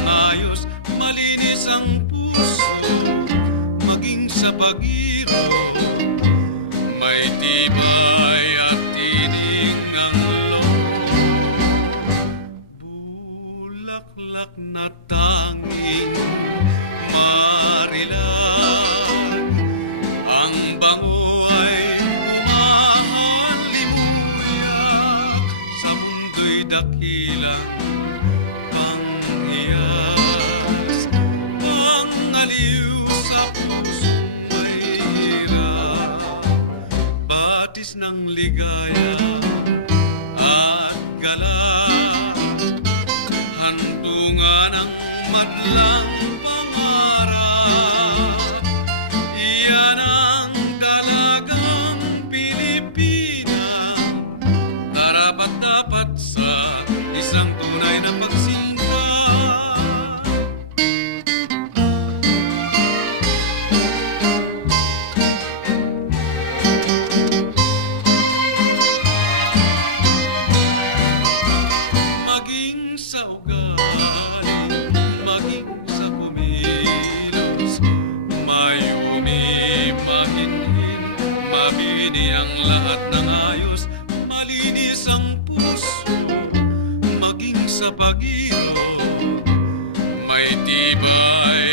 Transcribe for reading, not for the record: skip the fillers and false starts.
ng ayos, malinis ang puso, maging sa pag-iro, may tibay at tining ang loob. Bulaklak na tanging marilag, ang bango ay humahalimuyak, sa mundo'y dakilang panghiyas, ang aliw sa pusong may hirap, batis ng ligaya at galak, hantungan ng madlang pangarap. Iyan ang dalagang Pilipina, karapat-dapat sa isang tunay na pagsinta. Maging sa ugali, maging sa kumilos, mayumi, mahinhin, mabini ang lahat ng ayos, malinis ang puso, maging sa pag-iro, may tibay